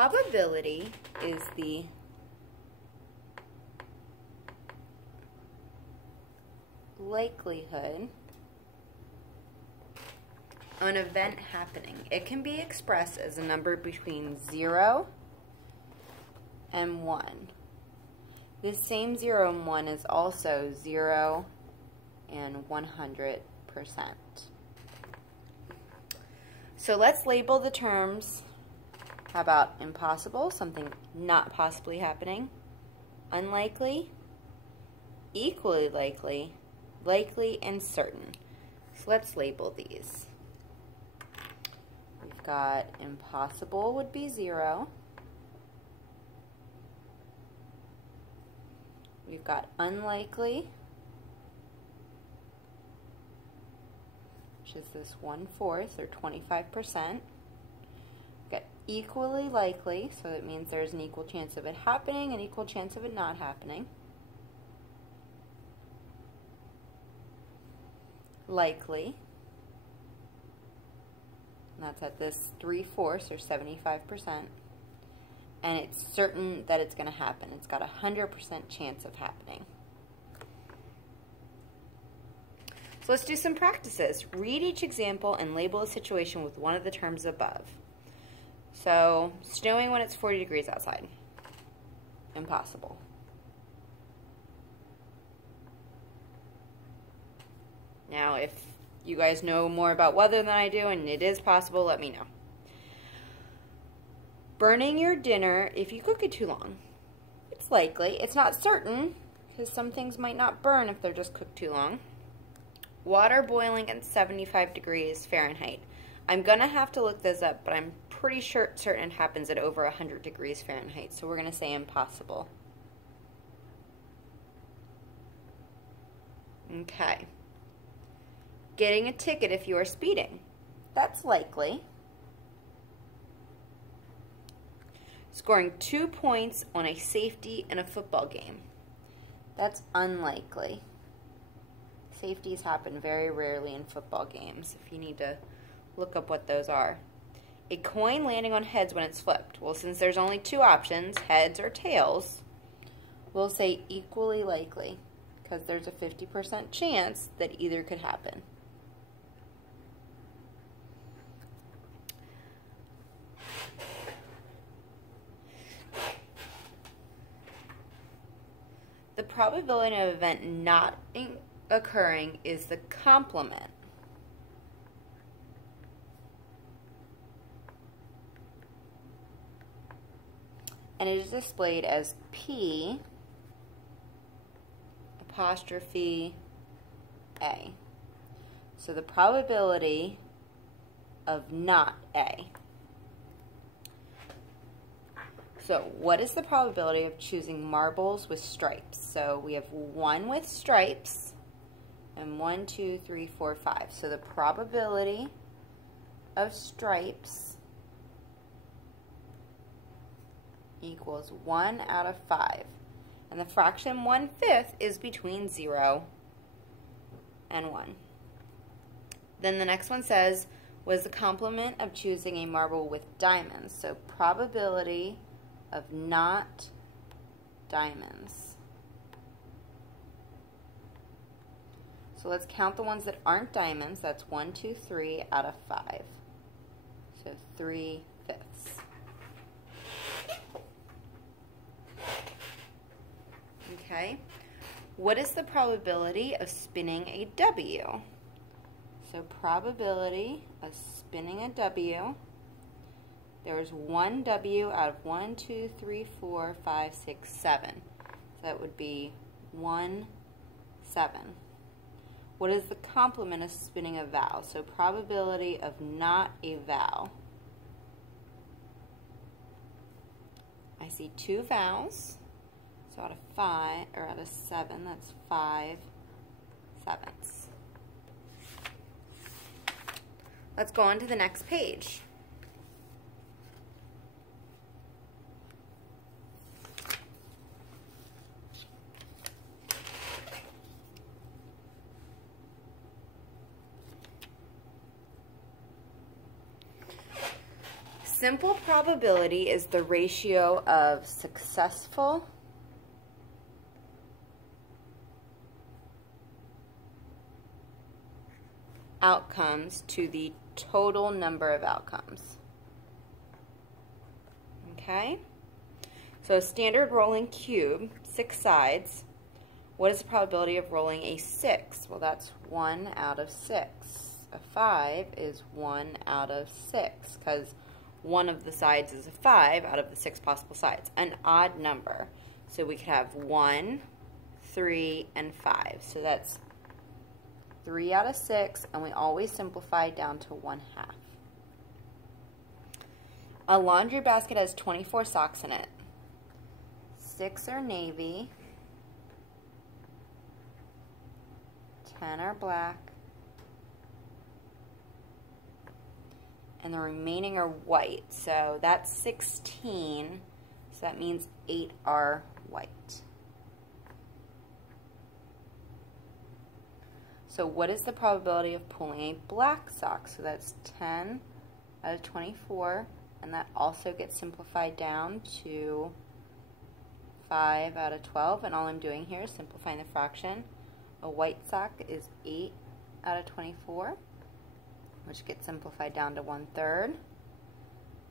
probability is the likelihood of an event happening. It can be expressed as a number between 0 and 1. This same 0 and 1 is also 0 and 100%. So let's label the terms. How about impossible, something not possibly happening, unlikely, equally likely, likely, and certain. So let's label these. We've got impossible would be 0. We've got unlikely, which is this 1/4 or 25%. We've got equally likely, so it means there's an equal chance of it happening and equal chance of it not happening. Likely, and that's at this 3/4 or 75%. And it's certain that it's going to happen. It's got a 100% chance of happening. So let's do some practices. Read each example and label a situation with one of the terms above. So, snowing when it's 40 degrees outside. Impossible. Now, if you guys know more about weather than I do and it is possible, let me know. Burning your dinner if you cook it too long. It's likely. It's not certain, because some things might not burn if they're just cooked too long. Water boiling at 75 degrees Fahrenheit. I'm going to have to look this up, but I'm pretty certain it happens at over 100 degrees Fahrenheit, so we're going to say impossible. Okay. Getting a ticket if you are speeding. That's likely. Scoring 2 points on a safety in a football game. That's unlikely. Safeties happen very rarely in football games, if you need to look up what those are. A coin landing on heads when it's flipped. Well, since there's only 2 options, heads or tails, we'll say equally likely, because there's a 50% chance that either could happen. The probability of an event not occurring is the complement and it is displayed as P apostrophe A. So the probability of not A. So what is the probability of choosing marbles with stripes? So we have 1 with stripes and 1, 2, 3, 4, 5. So the probability of stripes equals 1 out of 5. And the fraction 1/5 is between 0 and 1. Then the next one says, was the complement of choosing a marble with diamonds? So probability of not diamonds. So let's count the ones that aren't diamonds. That's 1, 2, 3 out of 5. So 3/5. Okay. What is the probability of spinning a W? So probability of spinning a W. There's 1 W out of 1, 2, 3, 4, 5, 6, 7. So that would be 1, 7. What is the complement of spinning a vowel? So probability of not a vowel. I see 2 vowels. So out of 5, or out of 7, that's 5 sevenths. Let's go on to the next page. Simple probability is the ratio of successful outcomes to the total number of outcomes. Okay? So a standard rolling cube, 6 sides. What is the probability of rolling a 6? Well, that's 1 out of 6. A 5 is 1 out of 6 because one of the sides is a 5 out of the 6 possible sides. An odd number. So we could have 1, 3, and 5. So that's 3 out of 6, and we always simplify down to 1/2. A laundry basket has 24 socks in it. 6 are navy, 10 are black, and the remaining are white. So that's 16, so that means 8 are white. So what is the probability of pulling a black sock? So that's 10 out of 24, and that also gets simplified down to 5 out of 12, and all I'm doing here is simplifying the fraction. A white sock is 8 out of 24, which gets simplified down to 1/3.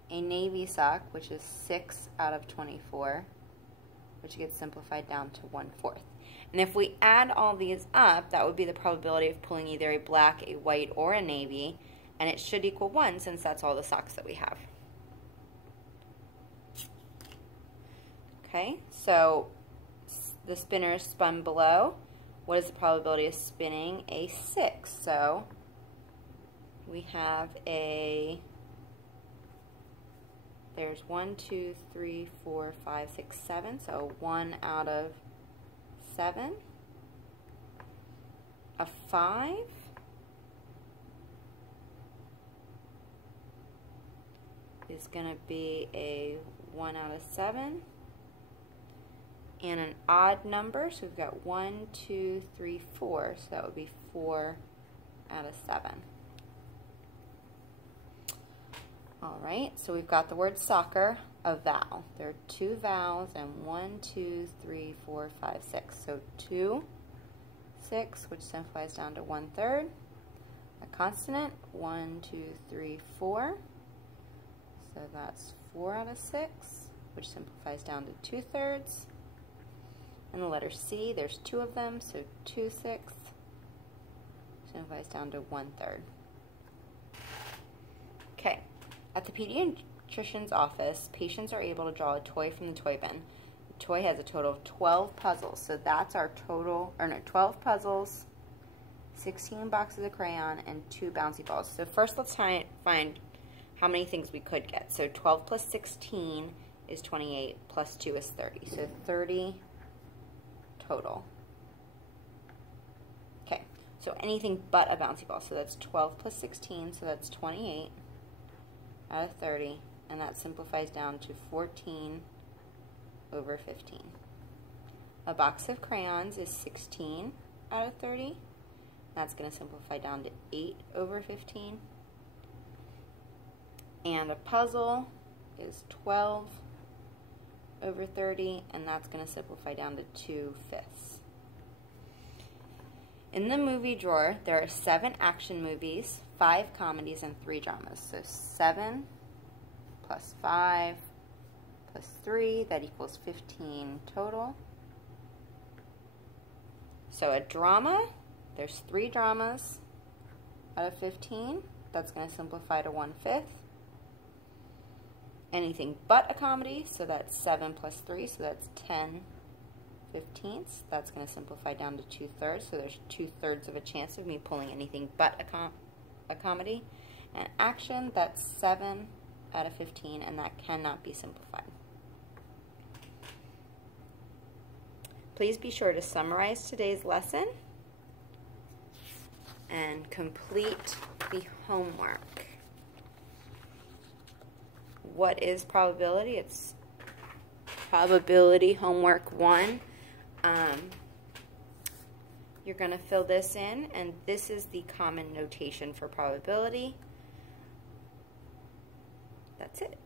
A navy sock, which is 6 out of 24, which gets simplified down to 1/4. And if we add all these up, that would be the probability of pulling either a black, a white, or a navy, and it should equal 1 since that's all the socks that we have. Okay, so the spinner is spun below. What is the probability of spinning a 6? So we have there's 1, 2, 3, 4, 5, 6, 7. So 1 out of 7. A 5. Is going to be a 1 out of 7. And an odd number, so we've got 1, 2, 3, 4. So that would be 4 out of 7. All right, so we've got the word soccer, a vowel. There are 2 vowels, and 1, 2, 3, 4, 5, 6. So 2, 6, which simplifies down to 1/3. A consonant, 1, 2, 3, 4. So that's 4 out of 6, which simplifies down to 2/3. And the letter C, there's 2 of them, so 2/6 simplifies down to 1/3. Okay, at the pediatrician's office, patients are able to draw a toy from the toy bin. The toy has a total of 12 puzzles, so that's our total, 12 puzzles, 16 boxes of crayon, and 2 bouncy balls. So first let's find how many things we could get. So 12 plus 16 is 28, plus 2 is 30, so 30 total. Okay, so anything but a bouncy ball. So that's 12 plus 16, so that's 28 out of 30, and that simplifies down to 14 over 15. A box of crayons is 16 out of 30. That's going to simplify down to 8 over 15. And a puzzle is 12 over 30, and that's going to simplify down to 2/5. In the movie drawer, there are 7 action movies, 5 comedies, and 3 dramas. So 7 plus 5 plus 3, that equals 15 total. So a drama, there's 3 dramas out of 15. That's going to simplify to 1/5. Anything but a comedy, so that's 7 plus 3, so that's 10/15. That's going to simplify down to 2/3, so there's 2/3 of a chance of me pulling anything but a comedy. And action, that's 7 out of 15, and that cannot be simplified. Please be sure to summarize today's lesson and complete the homework. What is probability? It's probability homework 1. You're going to fill this in, and this is the common notation for probability. That's it.